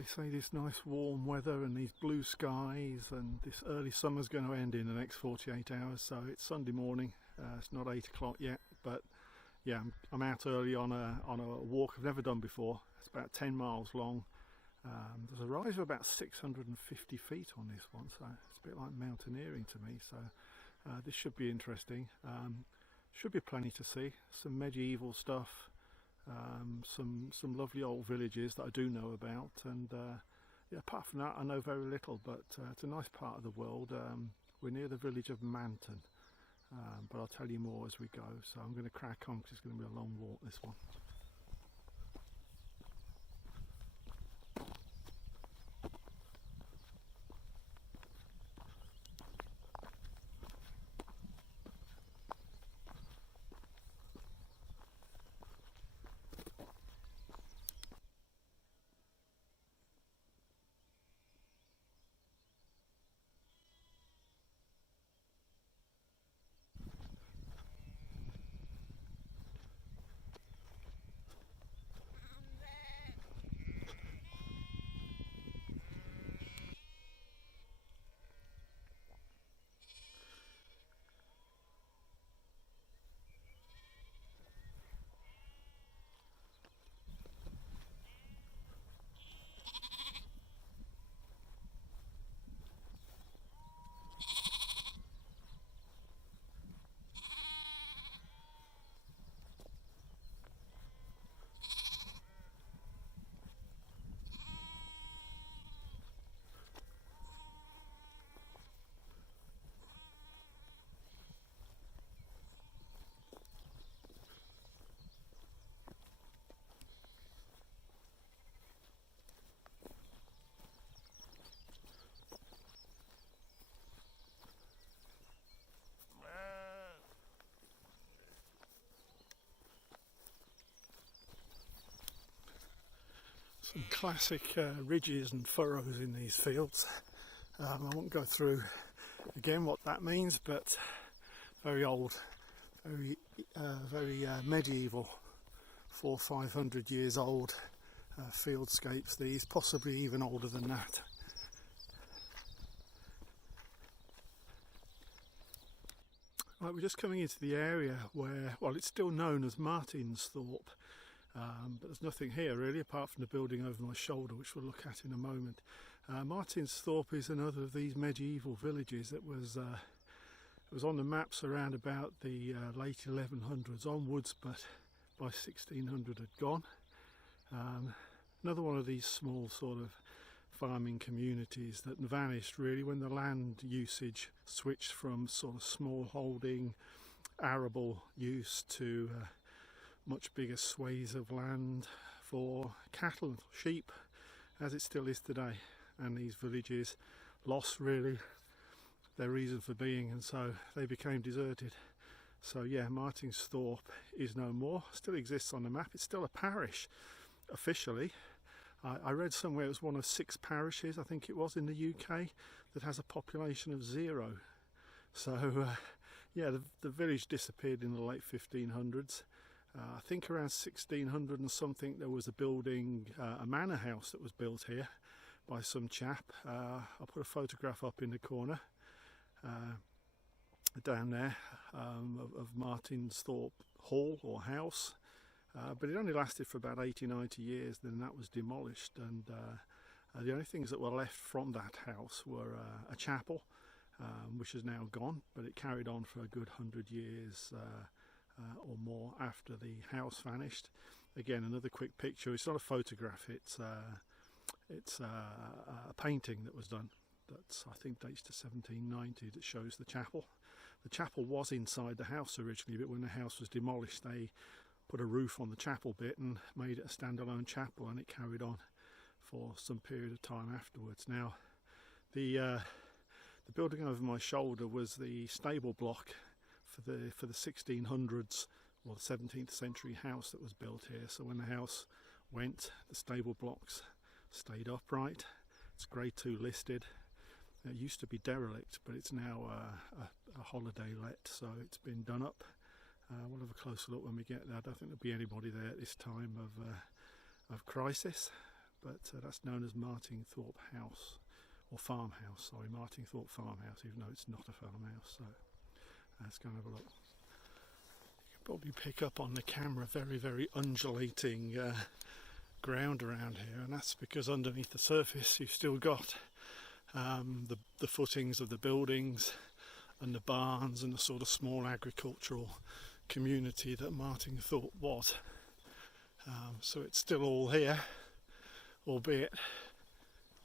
They say this nice warm weather and these blue skies and this early summer's going to end in the next 48 hours. So it's Sunday morning. It's not 8 o'clock yet, but yeah, I'm out early on a walk I've never done before. It's about 10 miles long. There's a rise of about 650 feet on this one, so it's a bit like mountaineering to me. So this should be interesting. Should be plenty to see. Some medieval stuff, some lovely old villages that I do know about, and yeah, apart from that I know very little, but it's a nice part of the world. We're near the village of Manton, but I'll tell you more as we go. So I'm going to crack on because it's going to be a long walk, this one. Some classic ridges and furrows in these fields. I won't go through again what that means, but very old, very medieval, 400-500 years old fieldscapes these, possibly even older than that. Right, we're just coming into the area where, well, it's still known as Martinsthorpe. But there's nothing here really apart from the building over my shoulder, which we'll look at in a moment. Martinsthorpe is another of these medieval villages that was on the maps around about the late 1100s onwards, but by 1600 had gone. Another one of these small sort of farming communities that vanished really when the land usage switched from sort of small holding arable use to much bigger swathes of land for cattle, sheep, as it still is today. And these villages lost really their reason for being, and so they became deserted. So yeah, Martinsthorpe is no more, still exists on the map. It's still a parish officially. I read somewhere it was one of 6 parishes, I think it was, in the UK that has a population of 0. So yeah, the village disappeared in the late 1500s. I think around 1600 and something there was a building, a manor house that was built here by some chap. I'll put a photograph up in the corner down there of Martinsthorpe Hall or house, but it only lasted for about 80-90 years, then that was demolished, and the only things that were left from that house were a chapel, which is now gone, but it carried on for a good 100 years or more after the house vanished. Again, another quick picture. It's not a photograph, it's a painting that was done that I think dates to 1790 that shows the chapel. The chapel was inside the house originally, but when the house was demolished they put a roof on the chapel bit and made it a standalone chapel, and it carried on for some period of time afterwards. Now the building over my shoulder was the stable block for the 1600s or the 17th century house that was built here. So when the house went, the stable blocks stayed upright. It's grade 2 listed. It used to be derelict, but it's now a holiday let, so it's been done up. We'll have a closer look when we get there. I don't think there'll be anybody there at this time of crisis, but that's known as Martingthorpe House, or Farmhouse, sorry, Martingthorpe Farmhouse, even though it's not a farmhouse. So let's go and have a look. You can probably pick up on the camera very, very undulating ground around here, and that's because underneath the surface you've still got the footings of the buildings and the barns and the sort of small agricultural community that Martingthorpe was. So it's still all here, albeit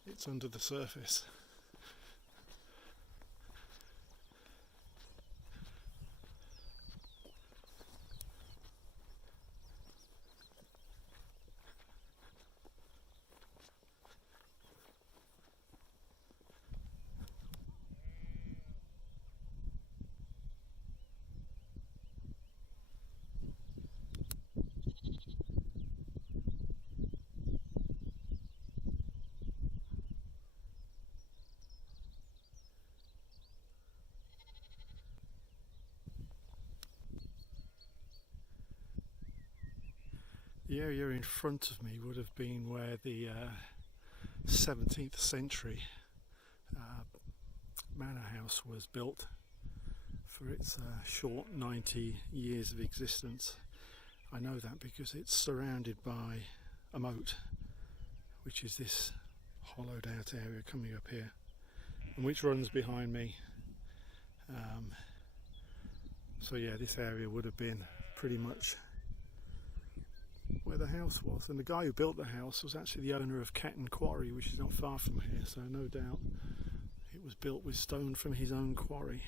it's under the surface. The area in front of me would have been where the 17th century manor house was built for its short 90 years of existence. I know that because it's surrounded by a moat, which is this hollowed out area coming up here, and which runs behind me. So yeah, this area would have been pretty much where the house was, and the guy who built the house was actually the owner of Ketton Quarry, which is not far from here, so no doubt it was built with stone from his own quarry.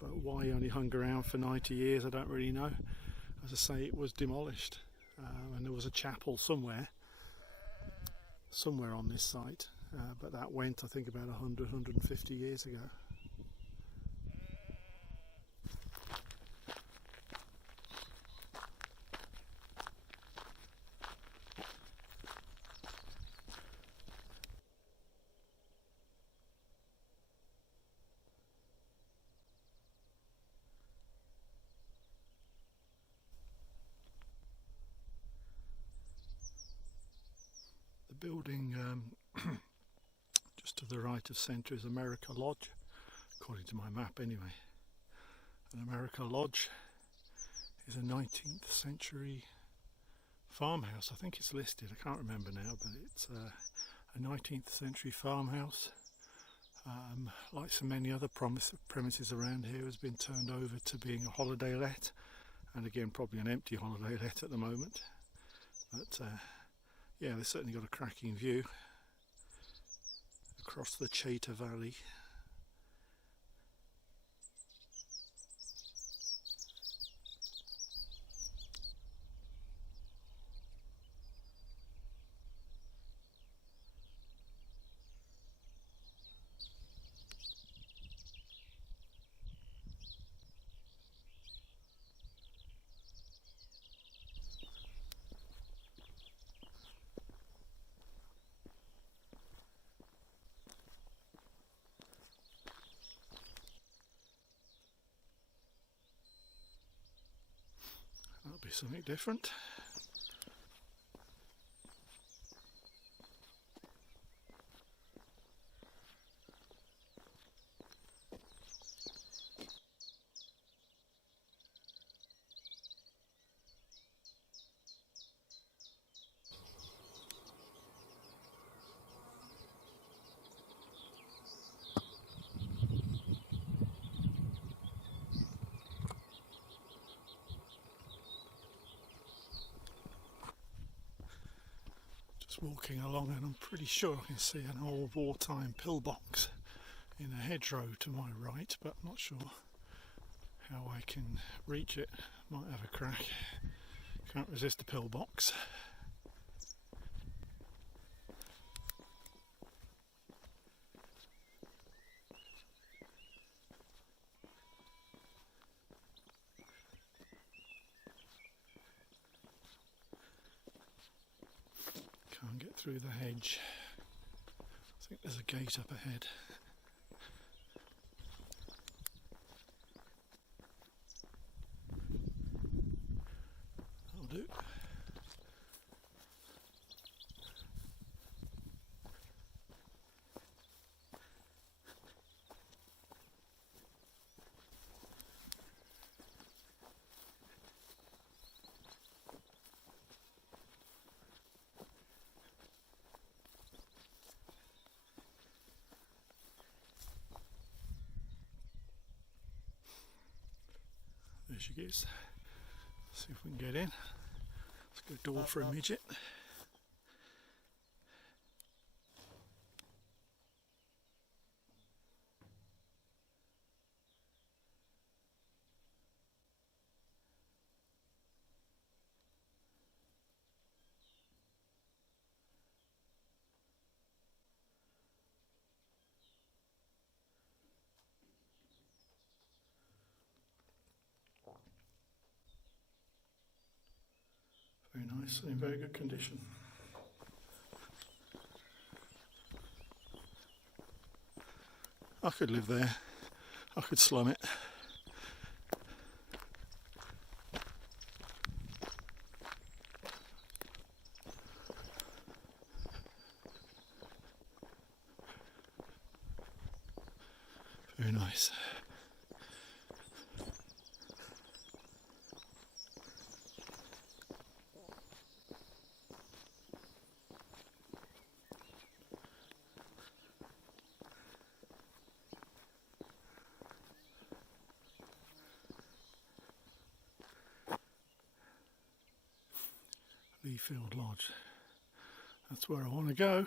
But why he only hung around for 90 years I don't really know. As I say, it was demolished, and there was a chapel somewhere on this site, but that went I think about 100-150 years ago. The building just to the right of centre is America Lodge, according to my map anyway. And America Lodge is a 19th century farmhouse. I think it's listed, I can't remember now, but it's a 19th century farmhouse. Like so many other premises around here, has been turned over to being a holiday let, and again probably an empty holiday let at the moment. But yeah, they've certainly got a cracking view across the Chater Valley. That'll be something different. Just walking along, and I'm pretty sure I can see an old wartime pillbox in a hedgerow to my right, but I'm not sure how I can reach it. Might have a crack. Can't resist a pillbox. Can't get through the hedge. I think there's a gate up ahead. That'll do. There she is. See if we can get in. Let's go door for a midget. Very nice and in very good condition. I could live there. I could slum it. Very nice. Field Lodge. That's where I want to go.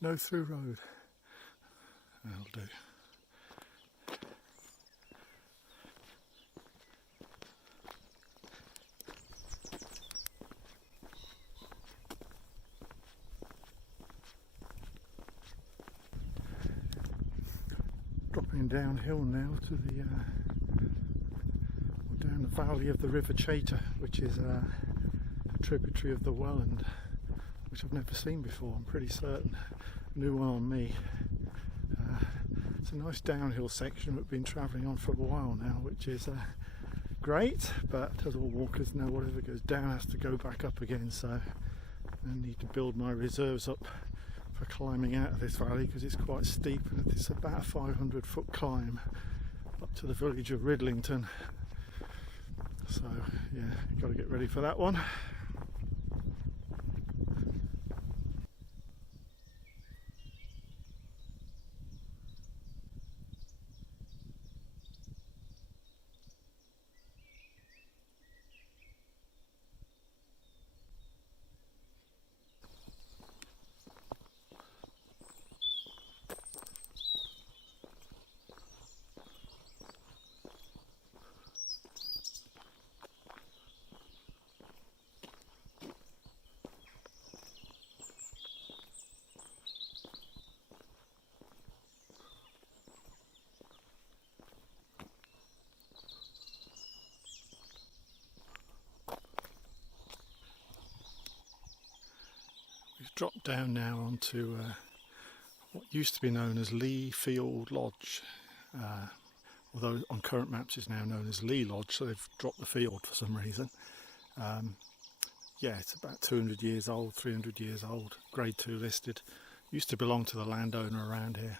No through road. That'll do. Dropping downhill now to the down the valley of the River Chater, which is a tributary of the Welland, which I've never seen before. I'm pretty certain. New one on me. It's a nice downhill section we've been travelling on for a while now, which is great, but as all walkers know, whatever goes down has to go back up again, so I need to build my reserves up for climbing out of this valley, because it's quite steep and it's about a 500-foot climb up to the village of Ridlington. So yeah, got to get ready for that one. Dropped down now onto what used to be known as Lee Field Lodge, although on current maps it's now known as Lee Lodge, so they've dropped the field for some reason. Yeah, it's about 200 years old, 300 years old, grade 2 listed. Used to belong to the landowner around here,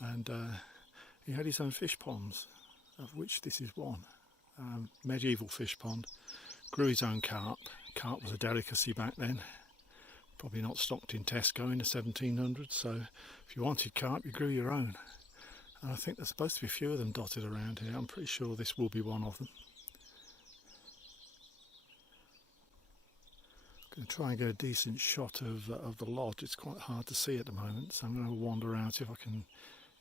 and he had his own fish ponds, of which this is one. Medieval fish pond. Grew his own carp. Carp was a delicacy back then. Probably not stocked in Tesco in the 1700s, so if you wanted carp you grew your own. And I think there's supposed to be a few of them dotted around here. I'm pretty sure this will be one of them. I'm going to try and get a decent shot of the lodge. It's quite hard to see at the moment, so I'm going to wander out if I can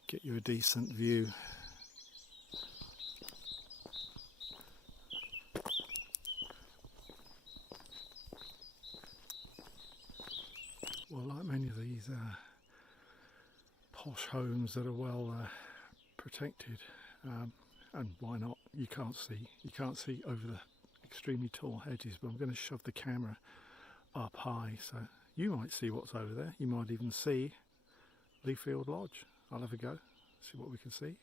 get you a decent view. Well, like many of these posh homes that are well protected, and why not? You can't see over the extremely tall hedges, but I'm going to shove the camera up high so you might see what's over there. You might even see Lee Field Lodge. I'll have a go, see what we can see.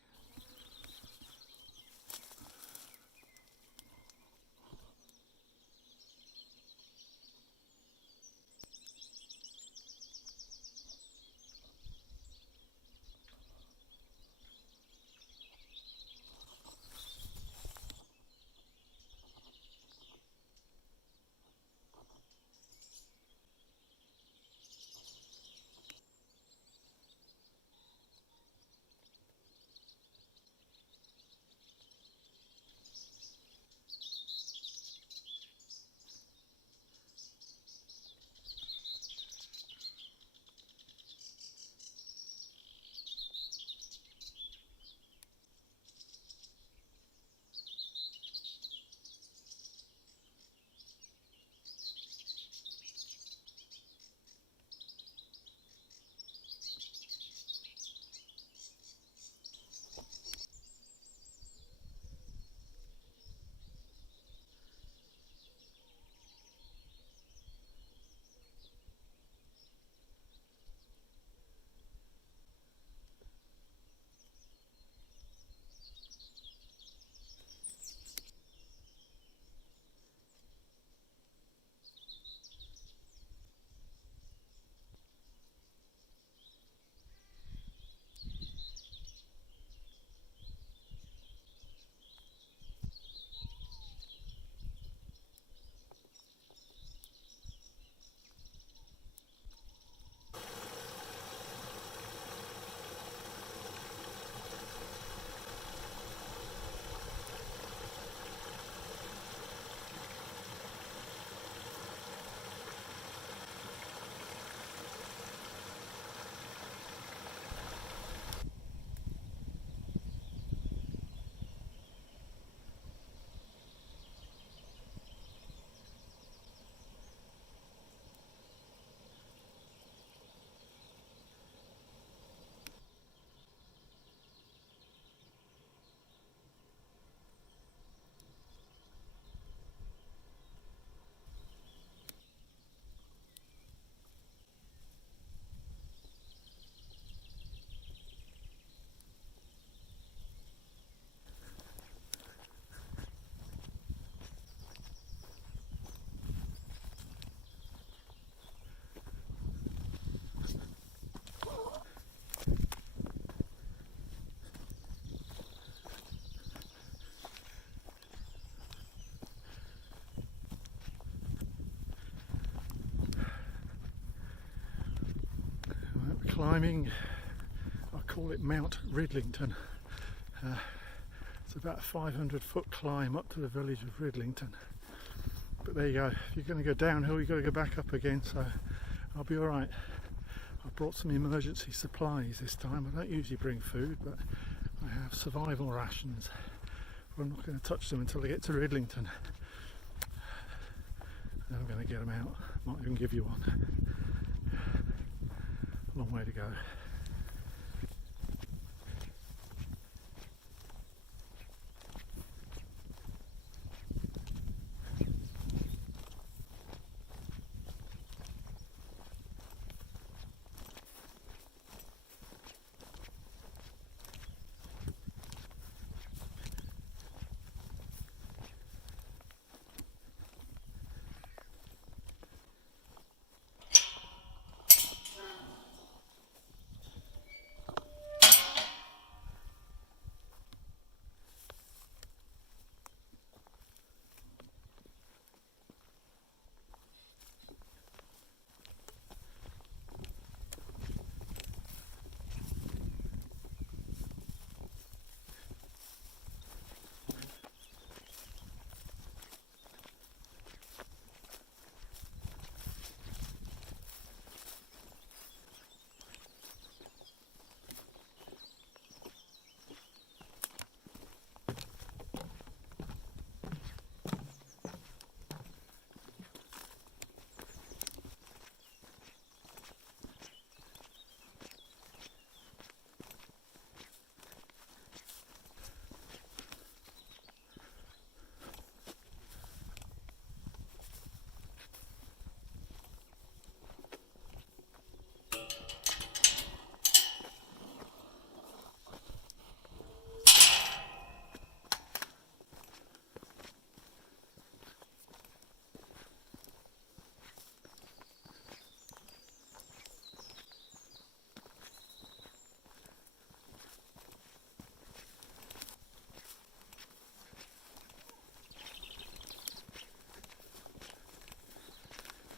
climbing, I call it Mount Ridlington. It's about a 500-foot climb up to the village of Ridlington. But there you go, if you're going to go downhill you've got to go back up again, so I'll be alright. I brought some emergency supplies this time. I don't usually bring food, but I have survival rations. I'm not going to touch them until I get to Ridlington. Then I'm going to get them out. Might even give you one. A long way to go.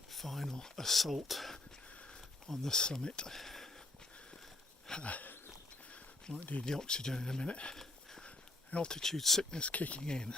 Final assault on the summit. Might need the oxygen in a minute. Altitude sickness kicking in.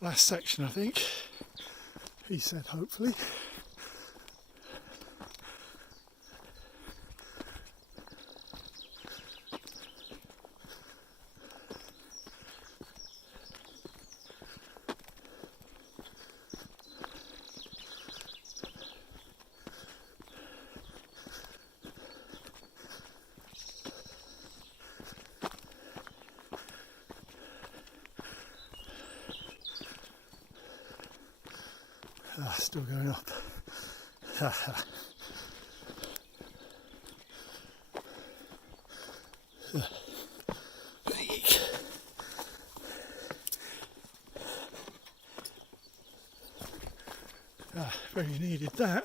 Last section, I think. He said, hopefully. Still going up. Very needed that.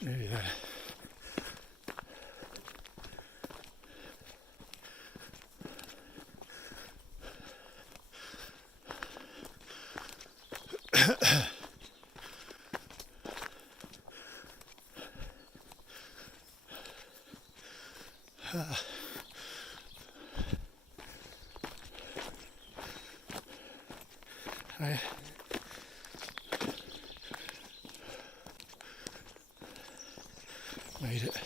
Nearly there. I made it.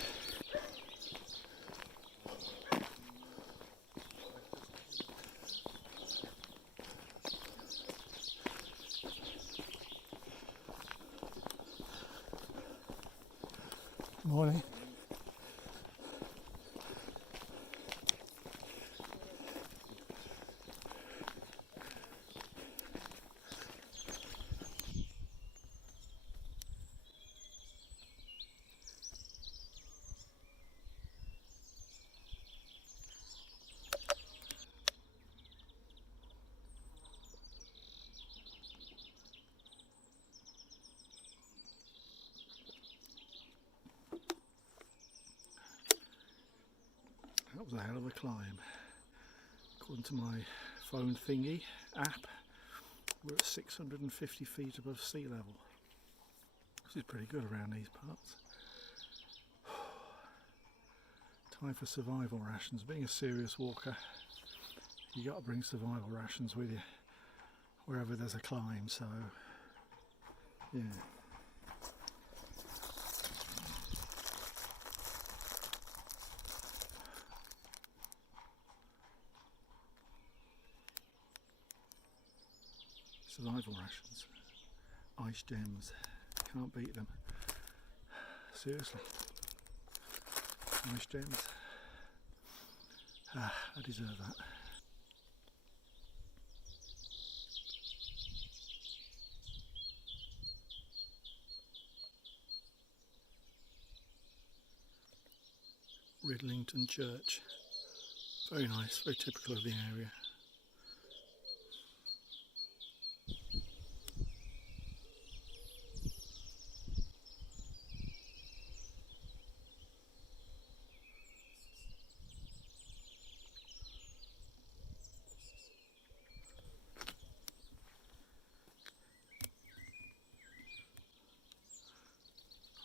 Morning. That was a hell of a climb. According to my phone thingy app, we're at 650 feet above sea level. This is pretty good around these parts. Time for survival rations. Being a serious walker, you got to bring survival rations with you wherever there's a climb, so yeah. Survival rations, ice gems, can't beat them. Seriously, ice gems. I deserve that. Ridlington Church, very nice, very typical of the area.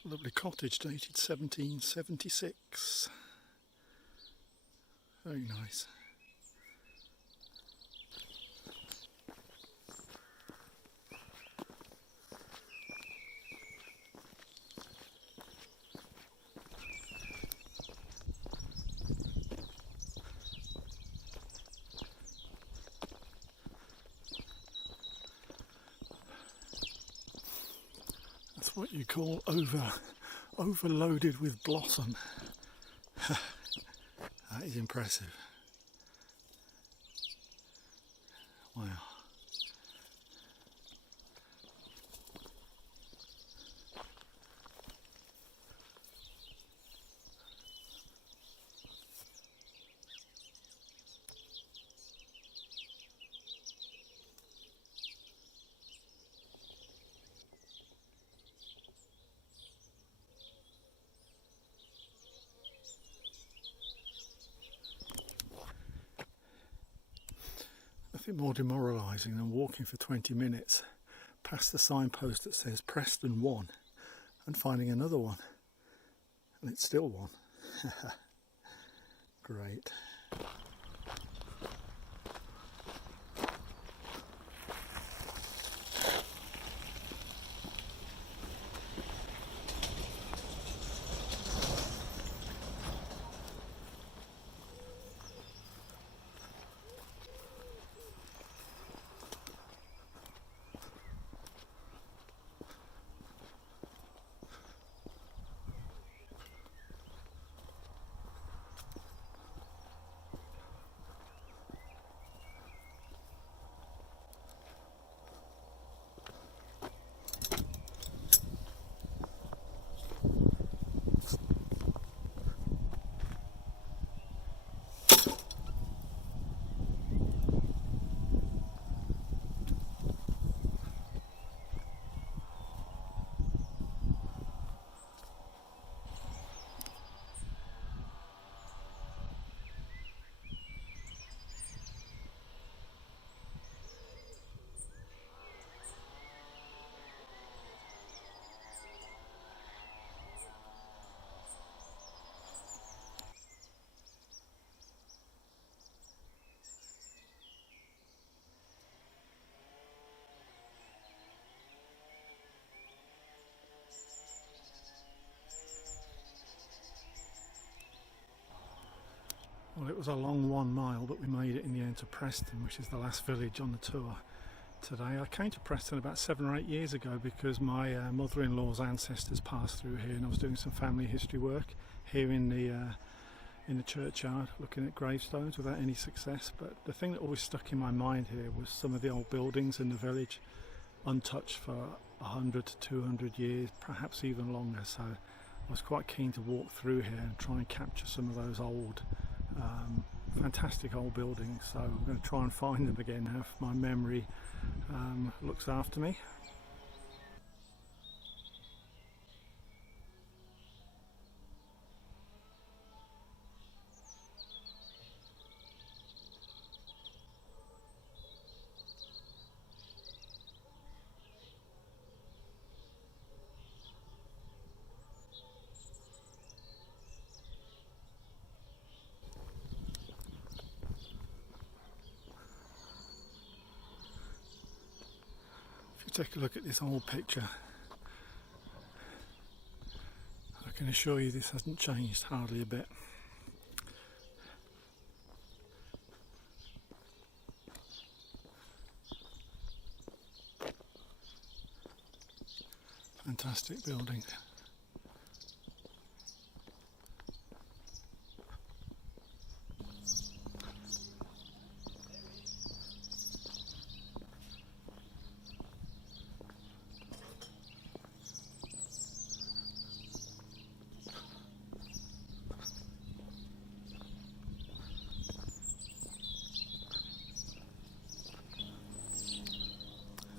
Lovely cottage dated 1776. Very nice. That's what you call overloaded with blossom. That is impressive. Wow. Nothing more demoralising than walking for 20 minutes past the signpost that says Preston 1 and finding another one, and it's still 1. Great. Well, it was a long 1 mile, but we made it in the end to Preston, which is the last village on the tour today. I came to Preston about 7 or 8 years ago because my mother-in-law's ancestors passed through here, and I was doing some family history work here in the churchyard, looking at gravestones without any success. But the thing that always stuck in my mind here was some of the old buildings in the village, untouched for 100 to 200 years, perhaps even longer. So I was quite keen to walk through here and try and capture some of those old fantastic old buildings, so I'm going to try and find them again now if my memory looks after me. Take a look at this old picture. I can assure you this hasn't changed hardly a bit. Fantastic building.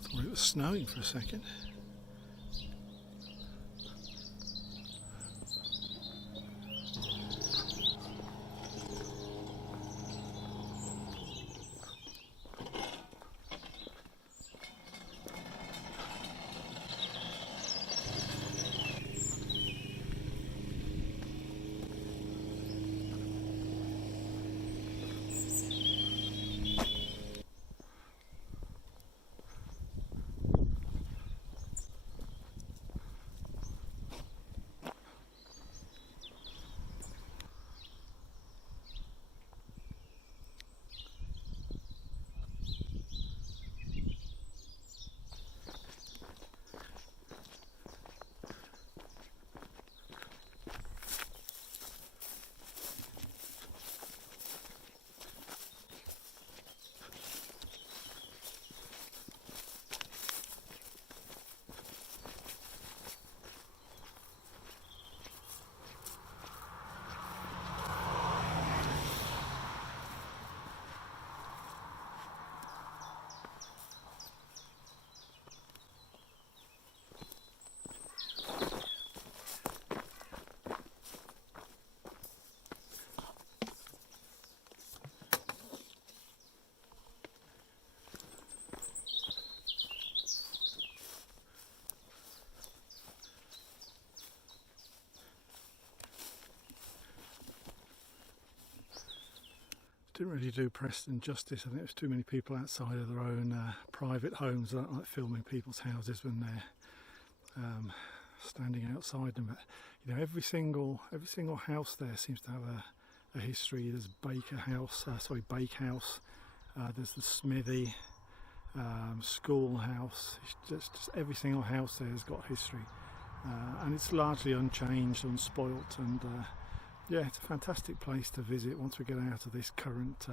Thought it was snowing for a second. Didn't really do Preston justice. I think there's too many people outside of their own private homes. I don't like filming people's houses when they're standing outside them. But you know, every single house there seems to have a history. There's bakehouse. There's the smithy, schoolhouse. Just every single house there has got history, and it's largely unchanged, unspoilt, and yeah, it's a fantastic place to visit once we get out of this current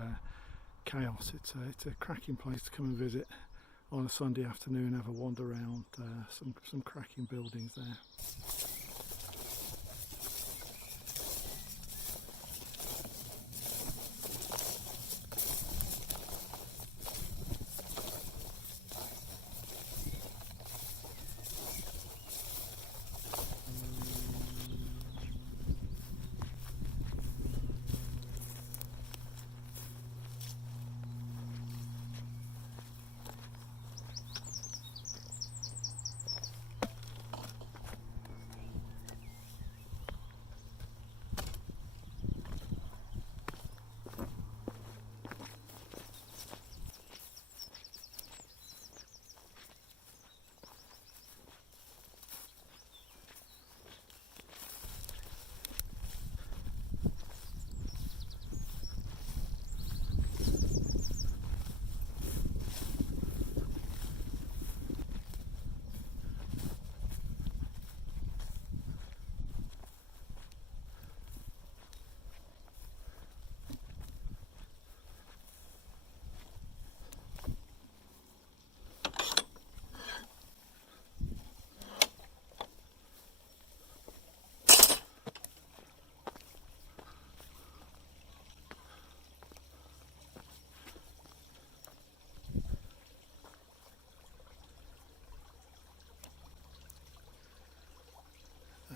chaos. It's a cracking place to come and visit on a Sunday afternoon, have a wander around. Some cracking buildings there.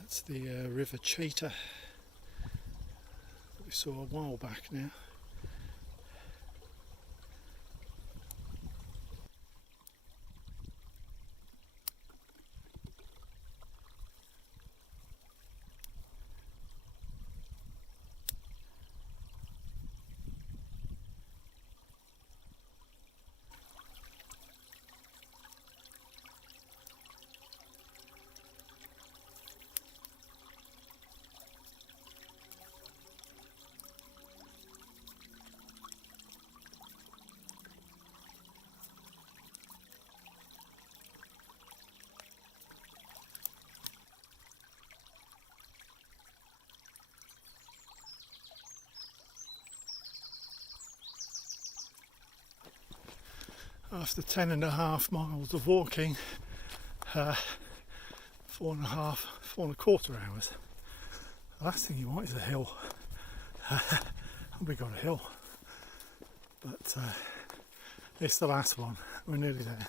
That's the River Cheetah that we saw a while back now. after 10.5 miles of walking, 4.25 hours. The last thing you want is a hill. We got a hill, but it's the last one. We're nearly there.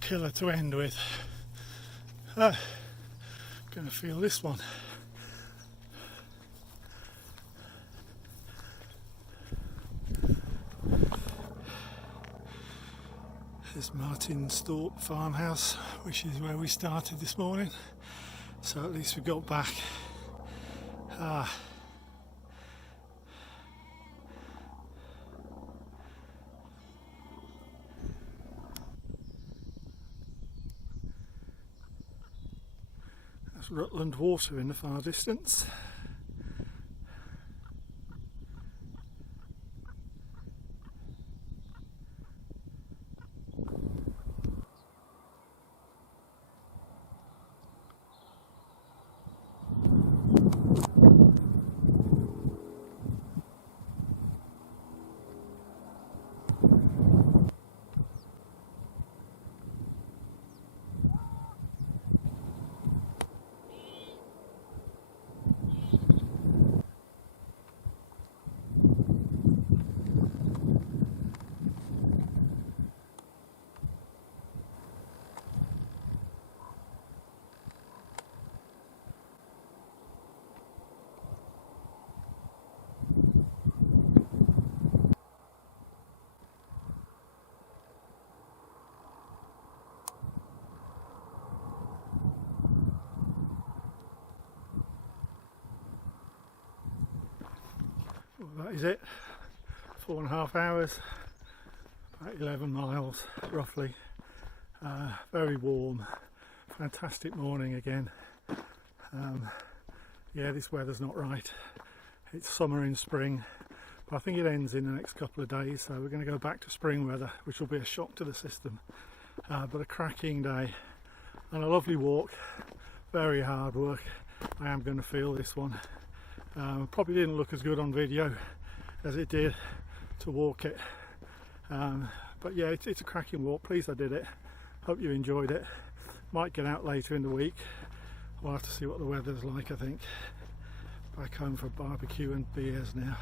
Killer to end with. Gonna feel this one. This Manton's farmhouse, which is where we started this morning. So at least we got back. Rutland water in the far distance. Well, that is it. 4.5 hours, about 11 miles roughly. Very warm, fantastic morning again. Yeah, this weather's not right. It's summer in spring, but I think it ends in the next couple of days, so we're going to go back to spring weather, which will be a shock to the system. But a cracking day and a lovely walk. Very hard work. I am going to feel this one. Probably didn't look as good on video as it did to walk it, but yeah, it's a cracking walk. Pleased I did it. Hope you enjoyed it. Might get out later in the week. We'll have to see what the weather's like. I think back home for barbecue and beers now.